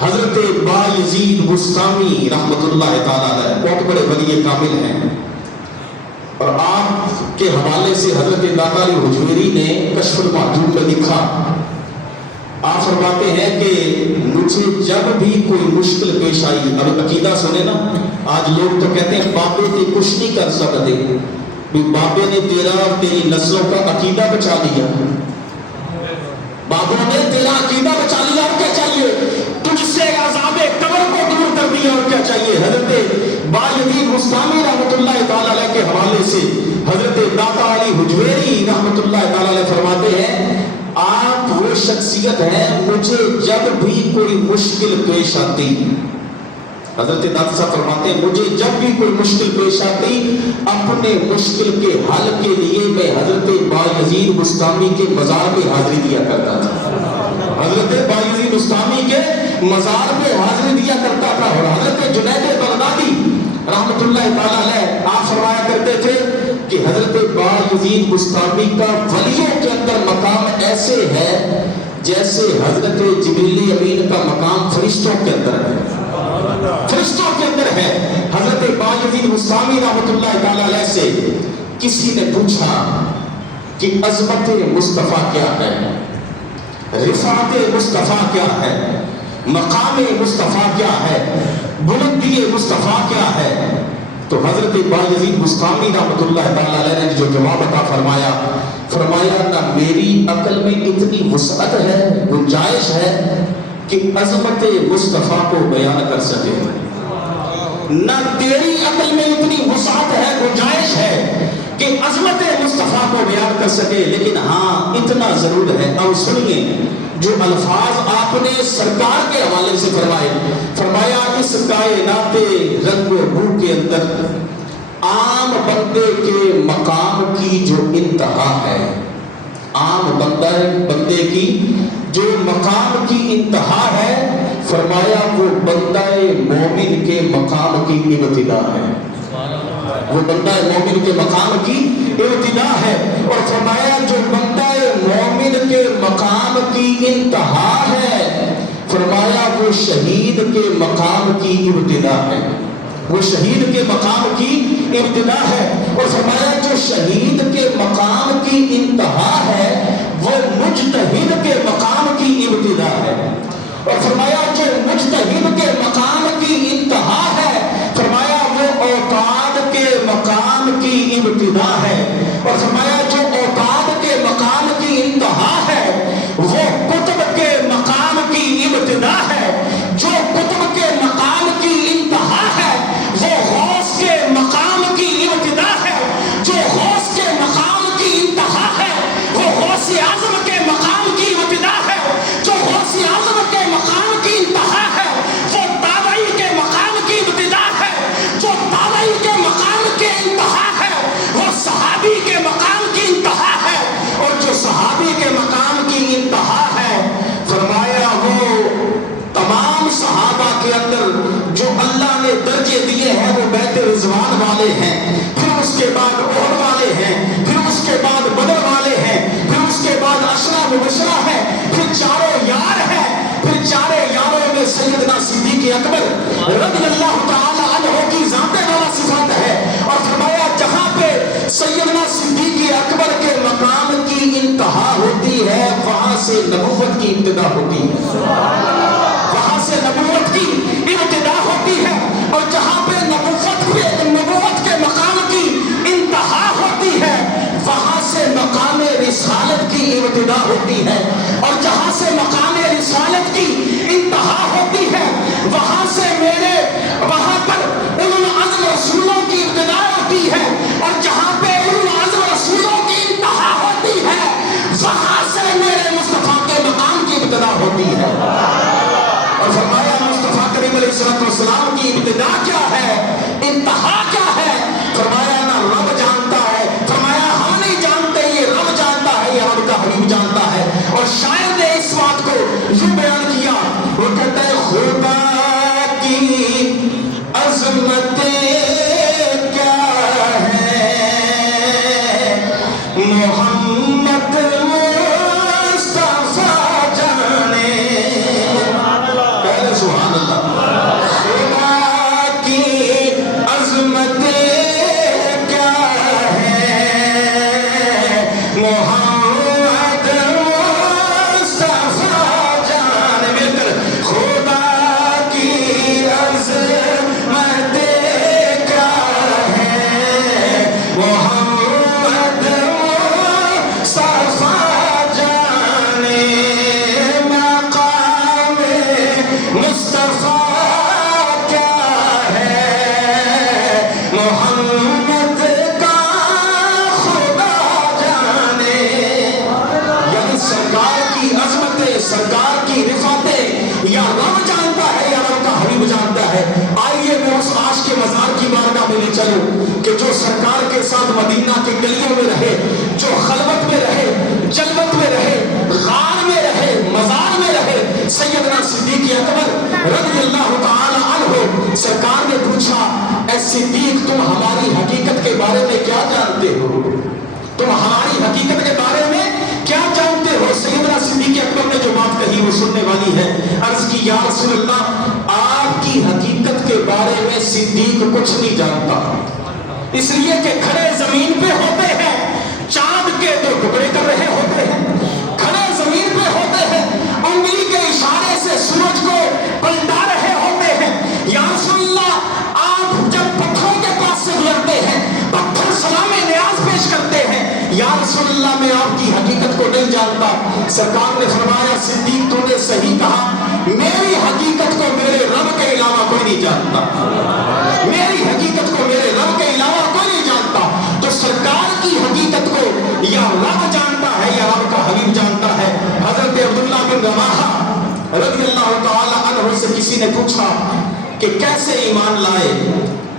حضرت بایزید بستامی رحمۃ اللہ تعالیٰ علیہ بہت بڑے ولی کامل ہیں، اور آپ کے حوالے سے حضرت داتا علی حجویری نے کشف المحجوب میں لکھا، آپ فرماتے ہیں کہ مجھے جب بھی کوئی مشکل پیش آئی، اب عقیدہ سنے نا، آج لوگ تو کہتے ہیں بابے تے کچھ نہیں کر سکتے، بابے نے تیرا اور تیری نسلوں کا عقیدہ بچا لیا، بابوں نے تیرا عقیدہ بچا لیا، اور کیا چاہیے تجھ سے عذاب قبر کو دور کر دیا، اور کیا چاہیے۔ حضرت بایزید بستامی رحمۃ اللہ تعالی علیہ کے حوالے سے حضرت داتا علی حجویری رحمۃ اللہ تعالی علیہ فرماتے ہیں آپ وہ شخصیت ہیں مجھے جب بھی کوئی مشکل پیش آتی، حضرت داتا صاحب فرماتے ہیں مجھے جب بھی کوئی مشکل پیش آتی اپنے مشکل کے حل کے لیے میں حضرت بایزید بستامی کے مزار پہ حاضری دیا کرتا تھا، حضرت بایزید بستامی کے مزار پہ حاضری دیا کرتا تھا۔ اور حضرت جنید بغدادی رحمۃ اللہ تعالی علیہ آپ فرمایا کرتے تھے کہ حضرت بایزید بستامی کا ولیوں کے اندر مقام ایسے ہے جیسے حضرت جبریل امین کا مقام فرشتوں کے اندر ہے، فرشتوں کے اندر ہے۔ حضرت بایزید بستامی رحمۃ اللہ تعالی علیہ سے کسی نے پوچھا کہ عظمت مصطفیٰ کیا ہے، رفعت مصطفیٰ کیا ہے، مقام مصطفیٰ کیا ہے، بلندی مصطفیٰ کیا ہے، تو حضرت بایزید بستامی رحمۃ اللہ تعالی علیہ نے جو جواب عطا فرمایا، فرمایا نہ میری عقل میں اتنی وسعت ہے، گنجائش ہے کہ عظمت مصطفیٰ کو بیان کر سکے، نہ تیری عقل میں اتنی وسعت ہے، گنجائش ہے کہ عظمت مصطفیٰ کو بیان کر سکے، لیکن ہاں اتنا ضرور ہے۔ اور سنیے جو الفاظ آپ نے سرکار کے حوالے سے فرمائے، فرمایا اس کائنات رنگ و بو کے اندر عام بندے کے مقام کی جو انتہا ہے، عام بندے کی جو مقام کی انتہا ہے، فرمایا وہ بندہ مومن کے مقام کی ابتدا ہے، وہ بندہ مومن کے مقام کی ابتدا ہے، اور فرمایا جو بندہ مومن کے مقام کی انتہا ہے، فرمایا وہ شہید کے مقام کی ابتدا ہے، وہ شہید کے مقام کی ابتدا ہے، اور فرمایا جو شہید کے مقام کی انتہا ہے وہ مجتہد کے مقام کی ابتدا ہے، اور فرمایا جو مجتہد کے مقام کی انتہا ہے، فرمایا وہ اوتاد کے مقام کی ابتدا ہے، اور فرمایا جو اوتاد کے مقام کی انتہا ہے وہ کتب کے مقام کی ابتدا ہے، جو کتب کے مقام کی انتہا ہے وہ غوث کے مقام کی ابتدا ہے، جو غوث کے مقام کی انتہا ہے وہ غوث اعظم کے مقام کی ابتدا ہے، جو غوث اعظم کے مقام کی انتہا ہے وہ تابعی کے مقام کی ابتدا ہے، جو تابعی کے مقام کی انتہا ہے وہ صحابی کے مقام کی انتہا ہے، اور جو صحابی کے مقام کی انتہا ہے فرمایا وہ تمام صحابہ کے اندر جو اللہ نے درجے دیے ہیں وہ بیت رضوان والے ہیں، پھر اس کے بعد احد والے ہیں، پھر اس کے بعد بدر والے ہیں، پھر اس کے بعد عشرہ مبشرہ ہے، پھر چاروں یار ہیں، پھر چارے یاروں میں سیدنا صدیق اکبر رضی اللہ تعالی عنہ کی ذات والا صفات ہے، اور فرمایا جہاں پہ سیدنا صدیق اکبر کے مقام کی انتہا ہوتی ہے وہاں سے نبوت کی ابتدا ہوتی ہے، وہاں سے نبوت کی ابتدا ہوتی ہے، اور جہاں پہ نبوت کے مقام کی انتہا ہوتی ہے وہاں سے مقام رسالت کی ابتدا ہوتی ہے، اور جہاں سے مقام رسالت کی انتہا ہوتی ہے وہاں سے وہاں پر اولو العزم رسولوں کی ابتدا ہوتی ہے، اور جہاں پہ اولو العزم رسولوں کی انتہا ہوتی ہے وہاں سے میرے مصطفیٰ کے مقام کی ابتدا ہوتی ہے۔ مصطفیٰ کیا ہے محمد کا خدا جانے. یعنی سرکار کی عظمتیں، سرکار کی رفعتیں یا رب جانتا ہے یا رب کا حبیب جانتا ہے. آئیے میں اس عاشق کے مزار کی بارگاہ میں لے چلوں کہ جو سرکار کے ساتھ مدینہ کے گلیوں میں رہے، جو خلوت میں رہے، جلوت میں رہے، غار میں رہے، مزار میں رہے. سیدنا صدیق اکبر رضی اللہ تعالی عنہ، سرکار نے پوچھا اے صدیق تم ہماری حقیقت کے بارے میں کیا جانتے ہو؟ تم ہماری حقیقت کے بارے میں کیا جانتے ہو؟ سیدنا صدیق اکبر نے جو بات کہی وہ سننے والی ہے. عرض کی یا رسول اللہ آپ کی حقیقت کے بارے میں صدیق کچھ نہیں جانتا، اس لیے کہ کھڑے زمین پہ ہوتے ہیں، چاند کے دو ٹکڑے کر رہے ہوتے ہیں، کھڑے زمین پہ ہوتے ہیں، انگلی کے اشارے سے سورج کو پلٹا رہے ہوتے ہیں. یا رسول اللہ آپ جب پتھروں کے پاس سے گزرتے ہیں پتھر سلام نیاز پیش کرتے ہیں. یا رسول اللہ میں آپ کی حقیقت کو نہیں جانتا. سرکار نے فرمایا صدیق تو نے صحیح کہا، میری حقیقت کو میرے رب کے علاوہ کوئی نہیں جانتا، میری حقیقت کو میرے رب کے علاوہ کوئی نہیں جانتا. تو سرکار کی حقیقت کو یا رب جانتا ہے یا رب کا حبیب جانتا ہے. حضرت عبداللہ بن رواحہ رضی اللہ تعالی عنہ سے کسی نے پوچھا کہ کیسے ایمان لائے؟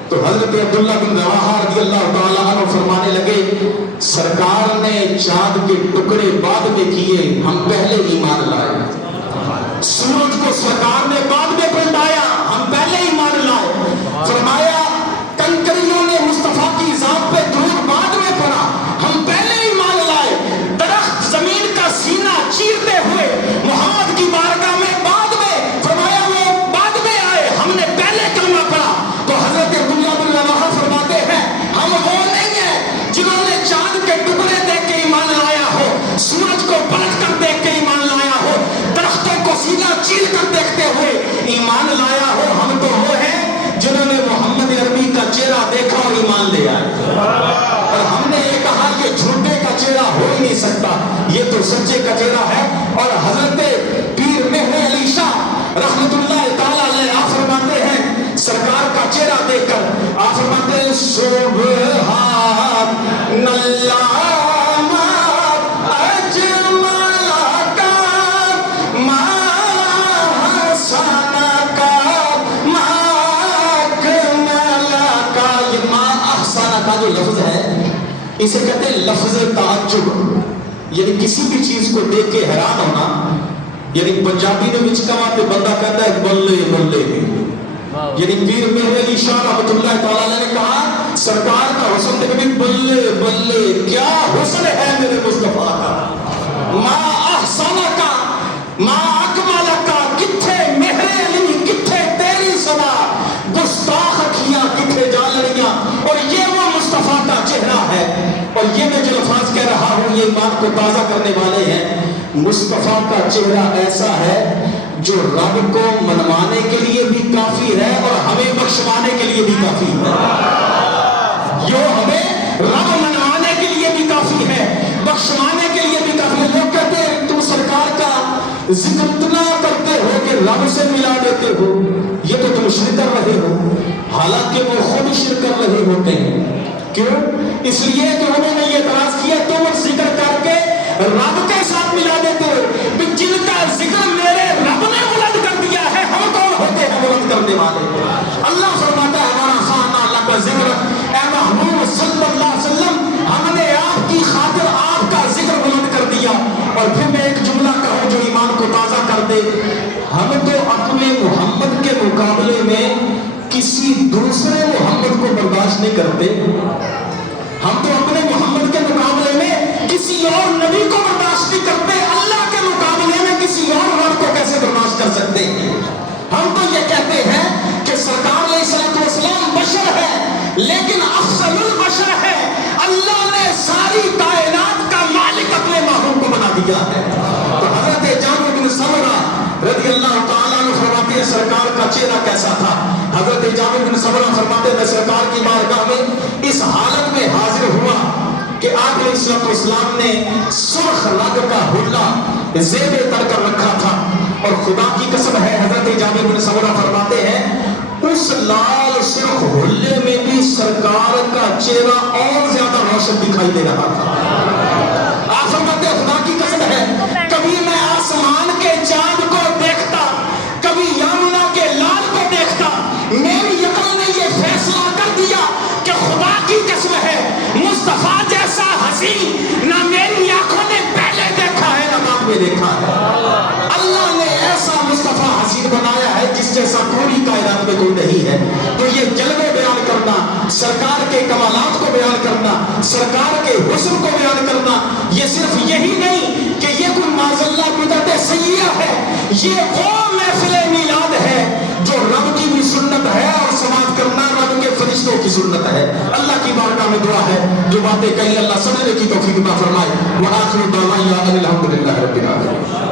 تو حضرت عبداللہ بن رواحہ رضی اللہ تعالی عنہ فرمانے لگے سرکار نے چاند کے ٹکڑے بعد میں کیے، ہم پہلے ایمان لائے. سورج کو سرکار نے بعد میں پلٹایا، ہم پہلے ایمان لائے. فرمایا کنکریوں نے مصطفیٰ کی ذات پہ درود بعد میں پڑھا، ہم پہلے ایمان لائے. درخت زمین کا سینہ چیرتے ہوئے محمد کی بارگاہ میں بعد میں فرمایا وہ بعد میں آئے، ہم نے پہلے کلمہ پڑھا. تو حضرت عبداللہ بن رواحہ فرماتے ہیں ہم وہ نہیں ہیں جنہوں نے چاند کے ٹکڑے دیکھ کے ایمان لایا ہو، سورج کو پلٹ کر دیکھ کے ایمان لایا ہو، درختوں کو سینہ چیر کر دیکھتے ہوئے ایمان لایا ہو. ہم تو وہ ہیں جنہوں نے محمد عربی کا چہرہ دیکھا اور ایمان لے آئے. اور ہم نے یہ کہا کہ جھوٹے کا چہرہ ہو ہی نہیں سکتا، یہ تو سچے کا چہرہ ہے. اور حضرت پیر مہر علی شاہ رحمت اللہ تعالی علیہ آپ فرماتے ہیں سرکار کا چہرہ دیکھ کر آپ فرماتے ہیں سبحان اللہ جو لفظ ہے اسے کہتے ہیں لفظ تعجب، یعنی کسی بھی چیز کو دیکھ کے حیران ہونا. یعنی پنجابی میں وچ کما تے بندہ کہتا ہے بلے بلے. یعنی پیر مہر علی شاہ رحمۃ اللہ تعالی علیہ نے کہا سرکار کا حسن دیکھ کے بلے بلے کیا حسن ہے میرے مصطفیٰ کا، ما احسن کا ما اکمل کا، کتھے مہر علی کتھے تیری سنا، گستاخ اکھیاں کتھے جال رہیاں. اور یہ وہ مصطفیٰ کا چہرہ ہے. اور یہ میں جو الفاظ کہہ رہا ہوں یہ بات کو تازہ کرنے والے ہیں. مصطفیٰ کا چہرہ ایسا ہے جو رب کو منوانے کے لیے بھی کافی ہے اور ہمیں بخشوانے کے لیے بھی کافی ہے. جو ہمیں رب منوانے کے لیے بھی کافی ہے، بخشوانے کے لیے بھی کافی ہے. لوگ کہتے ہیں تم سرکار کا ذکر اتنا کرتے ہو کہ رب سے ملا دیتے ہو، یہ تو تم شرک کر رہے ہو. حالانکہ وہ خود شرک کر رہے ہوتے ہیں. کیوں؟ اس لیے کہ انہوں نے یہ اعتراض کیا تم ذکر کر کے رب کے ساتھ ملا دیتے ہو. جن کا ذکر میرے رب نے بلند کر دیا ہے ہم کون ہوتے ہیں بلند کرنے والے؟ اللہ فرماتا ہے ہمارا خانہ اللہ کا ذکر، اے محمود صلی اللہ علیہ وسلم ہم نے آپ کی خاطر آپ کا ذکر بلند کر دیا. اور پھر میں ایک جملہ کہوں جو ایمان کو تازہ کر دے، ہم تو اپنے محمد کے مقابلے میں کسی دوسرے محمد کو برداشت نہیں کرتے. ہم تو اپنے محمد کے مقابلے میں کسی اور نبی کو برداشت نہیں کرتے، اللہ کے مقابلے میں کسی اور رب کو کیسے برداشت کر سکتے ہیں؟ ہم تو یہ کہتے ہیں کہ سرکار علیہ السلام بشر ہے لیکن افضل البشر ہے. اللہ نے ساری کائنات کا مالک اپنے محبوب کو بنا دیا ہے. تو حضرت جابر بن سمرہ رضی اللہ تعالیٰ عنہ فرماتے ہیں سرکار کا چہرہ کیسا تھا. حضرت جابر بن سمرہ فرماتے ہیں میں سرکار کی بارگاہ میں اس حالت میں حاضر ہوا کہ آپ علیہ السلام نے سرخ رنگ کا حلہ زیب تر کر رکھا تھا. اور خدا کی قسم ہے حضرت جابر جابر بن سمرہ فرماتے ہیں اس لال سرخ حلے میں بھی سرکار کا چہرہ اور زیادہ روشن دکھائی دے رہا تھا. آپ فرماتے ہیں خدا کی قسم ہے کبھی میں آسمان کے چاند کو دیکھتا, کبھی یمنا کے لال کو دیکھتا, میری عقل نے یہ فیصلہ کر دیا کہ خدا کی قسم ہے مصطفیٰ جیسا حسین نہ میری آنکھوں نے پہلے دیکھا ہے نہ بعد میں دیکھا ہے. اللہ نے ایسا مصطفیٰ حسین بنایا ہے جس جیسا پوری کائنات میں کوئی نہیں ہے. تو یہ جلوے بیان کرنا, سرکار کے کمالات کو بیان کرنا, سرکار کے حسن کو بیان کرنا, یہ صرف یہی نہیں کہ یہ کوئی معذاللہ بدعت سیئہ ہے, یہ وہ محفل میلاد ہے جو رب کی بھی سنت ہے اور سماعت کرنا رب کے فرشتوں کی سنت ہے. اللہ کی بارگاہ میں دعا ہے جو باتیں کہیں اللہ سمجھنے کی توفیق عطا فرمائے. وآخر دعوانا ان الحمدللہ رب العالمین.